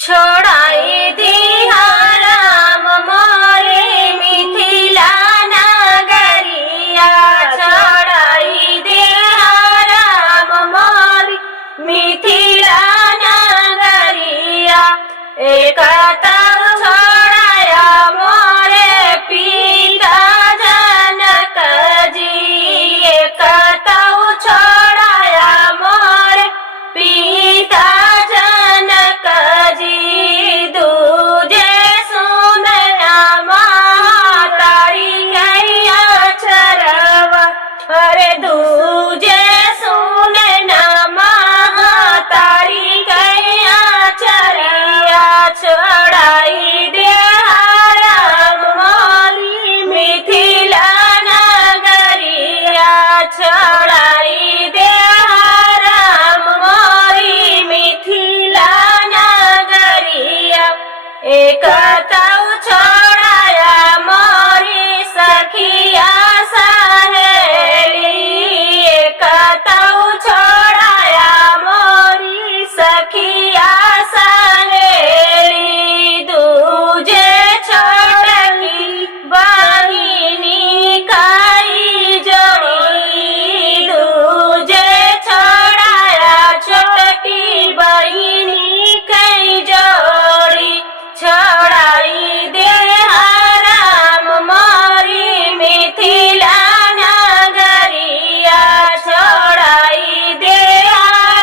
छोड़ाई दिया राम मोरे मिथिला नगरिया। छोड़ाई दिया राम मोरे मिथिला नगरिया। एक तव छोड़ाया मोरे पिता जनक जी। एक तव छोड़ाया मोरे पिता जनक जी। दूजे सुनया तारी गैया चरवा। अरे दूजे सुनना तारी गैया चरिया। छोड़ाई दे राम मोरी मिथिला नगरिया। छोड़ाई दे राम मोरी मिथिला नगरिया। एक तव छोड़ाया मोरी सखिया सहेली। एक तव छोड़ाया मोरी सखिया सहेली। दूजे छोटकी बहिनी कई जोड़ी। दूजे छोड़ाया छोटकी बहिनी कई जोड़ी। छोड़ाई दे राम मोरी मिथिला नगरिया। छोड़ाई दे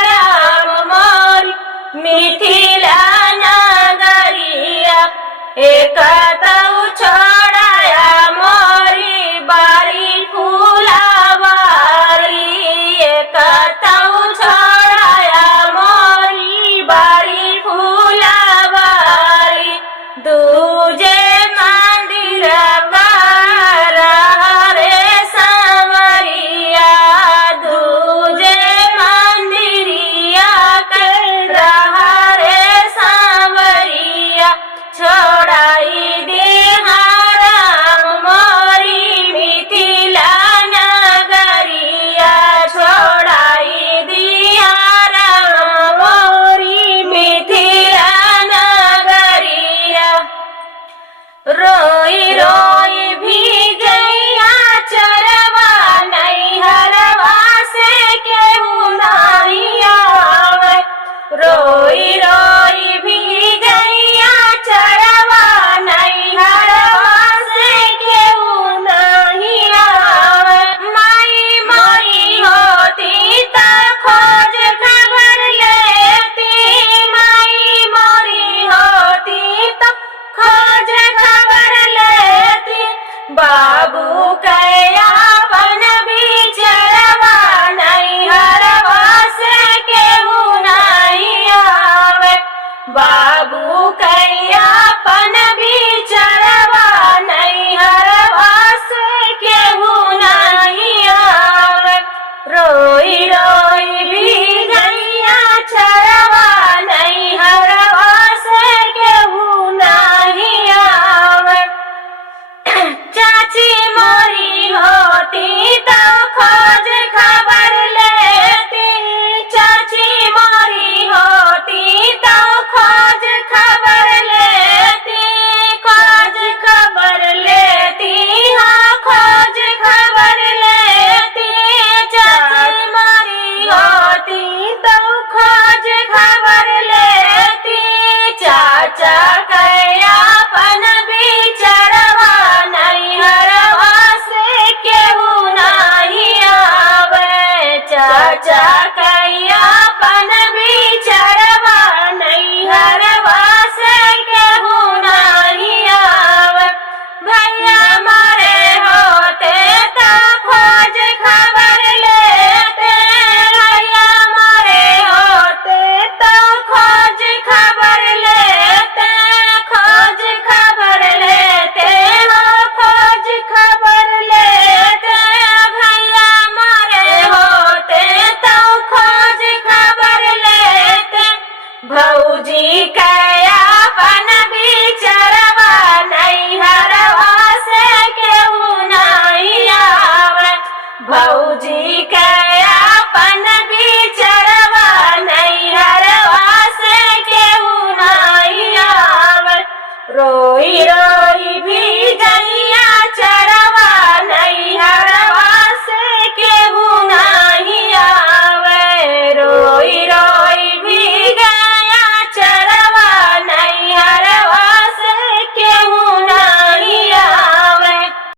राम मोरी मिथिला नगरिया। एक तव छोड़ाया मोरी बारी फूलावारी। एक तव छोड़ाया मोरी बारी फूलावारी। दूजे मंदिर कर रे सांवरिया। दूजे मंदिरिया कर रे सांवरिया। छोड़ाई दे राम मोरी मिथिला नगरिया। छोड़ाई दिया राम मोरी मिथिला नगरिया। रोई रोई भी गैया चरवा। नैहरवा से केहू नहीं आवे। रोई रोई भी गैया चरवा। नैहरवा से केहू नहीं आवे। माई मोरी होती त खोज खबर लेती। माई मोरी होती त खोज खबर लेती। बाबू कया बन बिचरवा। नैहरवा से केहू नहीं आवे। बाबू कया बन बिचरवा। नैहरवा से केहू नहीं आवे। रोई रोई भी गैया चरवा। नैहरवा से केहू नहीं आवे। चाची मोरी होती तो खोज खबर लेती। चाची मोरी होती तो खोज खबर लेती। खोज खबर लेती। हाँ खोज खबर लेती। चाची मोरी होती तो खोज खबर लेती। चाचा कया पन बिचरवा। नैहरवा से केहू नहीं आवे। चाचा कया पन बिचरवा। नैहरवा से केहू नहीं आवे। भैया मारे होते तो खोज खबर लेते। भैया मारे होते तो खोज खबर लेते। खोज खबर लेते। हो खोज खबर लेते। भैया मारे होते तो खोज खबर लेते। भौजी कया पन बिचरवा। नैहरवा से केहू नहीं आवे। भौजी कया पन बिचरवा। नैहरवा से केहू नहीं रोई रोई भी